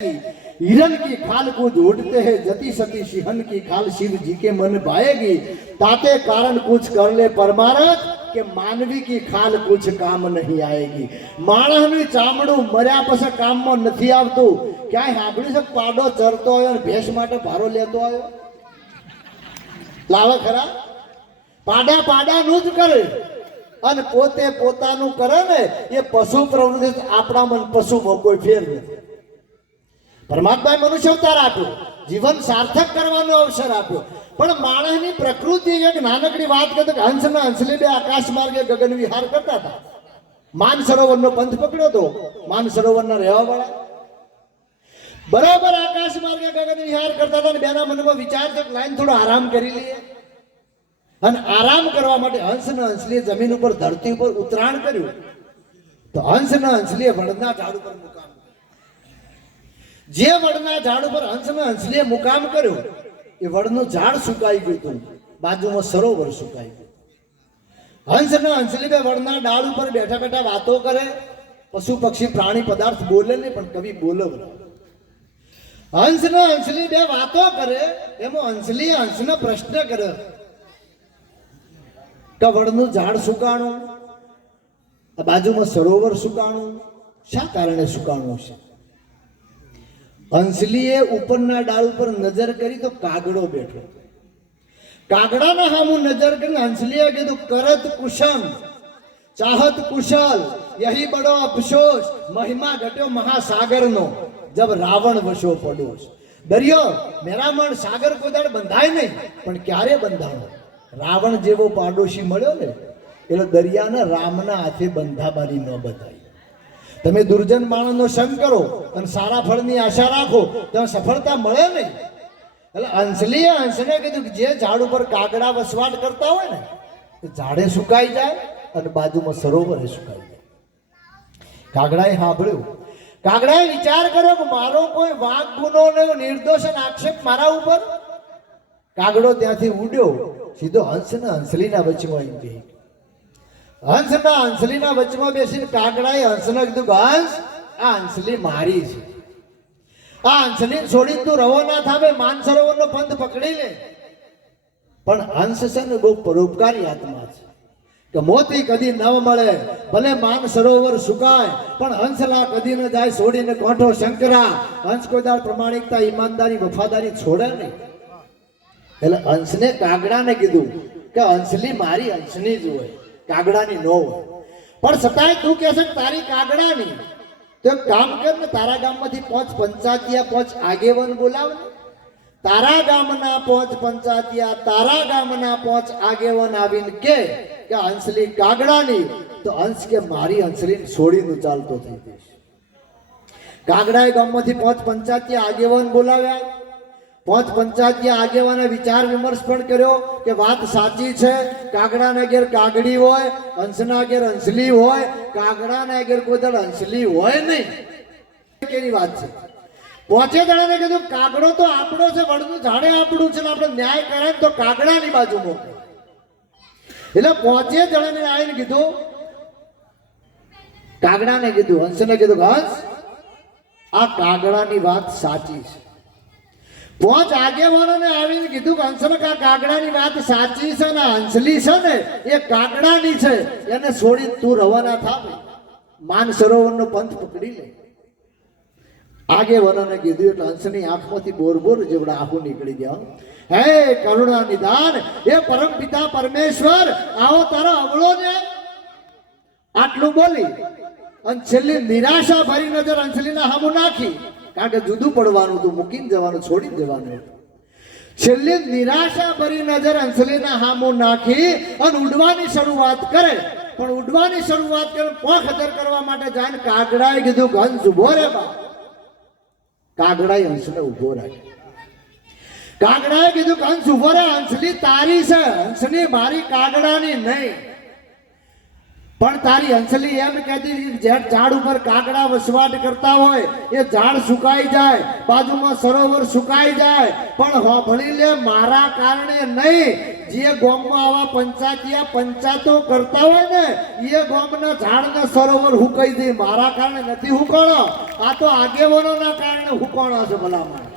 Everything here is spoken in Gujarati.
हिरन की खाल को झूठते है, जति सती सिंहन की खाल शिव जी के मन पाएगी ताते कारण कुछ कर ले परमारथ के मानवी की खाल कुछ काम नहीं आएगी। मानवी चामडू मरिया पस काम में नहीं आवत क्या हाबड़ी से पाडो चरतो है और भेष माटे भारो लेतो आयो लावा खरा पाडा पाडा नुज करे और पोते पोता नु करे ने ये पशु प्रवृत्ति आपड़ा मन पशु मो कोई फेर नहीं પરમાત્માએ મનુષ્ય અવતાર આપ્યો. જીવન સાર્થક કરવાનો અવસર આપ્યો. પણ માણસની પ્રકૃતિ એક નાનકડી વાત કરતો કે હંસના હંસલી બે આકાશ માર્ગે ગગન વિહાર કરતા હતા. માન સરોવરનો પંથ પકડ્યો હતો માન સરોવરના રહેવા વાળા. બરાબર આકાશ માર્ગે ગગન વિહાર કરતા હતા અને બેના મનમાં વિચાર છે લાઈન થોડો આરામ કરી લઈએ. અને આરામ કરવા માટે હંસ ને હંસલીએ જમીન ઉપર ધરતી ઉપર ઉતરાણ કર્યું. તો હંસ ને હંસલીએ વડના ઝાડ ઉપર મુકામ જે વડના ઝાડ ઉપર હંસને હંસલીએ મુકામ કર્યો, એ વડનું ઝાડ સુકાઈ ગયું હતું. બાજુમાં સરોવર સુકાઈ ગયું. હંસ ને હંસલી બે વડના ડાળ ઉપર બેઠા બેઠા વાતો કરે. પશુ પક્ષી પ્રાણી પદાર્થ બોલે નહીં, પણ કવિ બોલવ હંસ ને હંસલી બે વાતો કરે, એમાં હંસલી હંસને પ્રશ્ન કરે કે વડનું ઝાડ સુકાણું બાજુમાં સરોવર સુકાણું, શા કારણે સુકાણું છે હંસલીએ ઉપરના ડાળ ઉપર નજર કરી તો કાગડો બેઠો. કાગડાના સામું નજર કરીને હંસલીએ કીધું, કરત કુશમ ચાહત કુશલ, યહી બડો અફસોસ, મહિમા ઘટ્યો મહાસાગરનો. જબ રાવણ વશો પડોશ દરિયો, મેરામણ સાગર કોદાળ બંધાય નહીં, પણ ક્યારે બંધાણો? રાવણ જેવો પાડોશી મળ્યો ને, એટલે દરિયાને રામના હાથે બંધાબારી ન બધાય તમે દુર્જન માણસનો સંગ કરો અને સારા ફળની આશા રાખો તો સફળતા મળે નહીં. એટલે અંશલીએ અંશને કીધું કે જે ઝાડ ઉપર કાગડા વસવાટ કરતા હોય ને તે ઝાડે સુકાઈ જાય અને બાજુમાં સરોવરે સુકાઈ જાય. કાગડાએ સાંભળ્યું. કાગડાએ વિચાર કર્યો કે મારો કોઈ વાંક ગુનો નિર્દોષ આક્ષેપ મારા ઉપર? કાગડો ત્યાંથી ઉડ્યો. સીધો હંસ ને હંસલીના વચમાં આવી ગઈ હંસના હંસલીના વચમાં બેસીને કાગડાએ હંસને કીધું હંસ આ હંસલી મારી છે. આ હંસલી છોડી તું રવો ના થામે માનસરોવરનો પંથ પકડી લે. પણ હંસ છે ને બહુ પરોપકારી આત્મા છે. કે મોતી કદી ન મળે, ભલે માન સરોવર સુકાય, પણ હંસલા કદી ન જાય, છોડીને કોઠો શંકરા. હંસ કોઈદાર પ્રમાણિકતા, ઈમાનદારી, વફાદારી છોડે નહીં. એટલે હંસને કાગડાને કીધું કે હંસલી મારી, હંસની જ હોય. કાગડાની ન હોય. પણ છતાંય તું કહે છે તારી કાગડાની. તો કામ કર ને તારા ગામમાંથી પાંચ પંચાયતિયા પાંચ આગેવાન બોલાવ તારા ગામના પાંચ પંચાયતિયા તારા ગામના પાંચ આગેવાન આવીને કે કે હંસલી કાગડાની. તો હંસ કે મારી હંસલી છોડીને ચાલતો થઈ જઈશ. કાગડાએ ગામમાંથી પાંચ પંચાયતીય આગેવાન બોલાવ્યા. પાંચ પંચાયતીય આગેવાને વિચાર વિમર્શ પણ કર્યો કે વાત સાચી છે, કાગડાના ઘેર કાગડી હોય, હંસના ઘેર હંસલી હોય, કાગડાના ઘેર કોઈ દળ હંસલી હોય નહીં. કેવી વાત છે? પોચે જણાને કીધું, કાગડો તો આપણો છે, વડનું ઝાડે આપણું છે આપણે ન્યાય કરે તો કાગડાની બાજુ મોકલે એટલે પોચે જણાને આવીને કીધું, કાગડાને કીધું, હંસને કીધું હંસ, આ કાગડાની વાત સાચી છે. પાંચ આગેવાનોને આવીને કીધું કે હંસનકા કાગડાની વાત સાચી છે ને હંસલી છે ને, એ કાગડાની છે, એને છોડી તું રવાના થા માન સરોવરનો પંથ પકડી લે. આગેવાનોને કીધું એટલે હંસની આંખમાંથી બોર બોર જેવડા આંખો નીકળી ગયા હે. કરુણા નિદાન એ પરમ પિતા પરમેશ્વર, આવો તારો અવળો ને. આટલું બોલી અને છેલ્લી નિરાશા ભરી નજર અંજલિના હામું નાખી. કારણ કે જુદું પડવાનું હતું, મૂકીને જવાનું છોડી જવાનું હતું. છેલ્લી નિરાશા ભરી નજર અંસલીના હામો નાખી અને ઉડવાની શરૂઆત કરે. પણ ઉડવાની શરૂઆત કરે પોખ હતર કરવા માટે જાય ને કાગડાએ કીધું કે હંસ ઊભો રે બા કાગડાએ હંસને ઊભો રાખ્યો. કાગડાએ કીધું કે હંસ ઊભો રે હંસલી તારી છે હંસની મારી કાગડાની નહીં. પણ તારી હંસલી એમ કહેતી હતી કે જે ઝાડ ઉપર કાગડા વસવાટ કરતા હોય, એ ઝાડ સુકાઈ જાય, બાજુમાં સરોવર સુકાઈ જાય. પણ ભણી લે મારા કારણે નહીં, જે ગોમમાં આવા પંચાયતીયા પંચાયતો કરતા હોય ને, એ ગોમના ઝાડના સરોવર હુકાઈ દે મારા કારણે નથી હુકાણો. આ તો આગેવાનોના કારણે હુકાણો છે ભલામણ.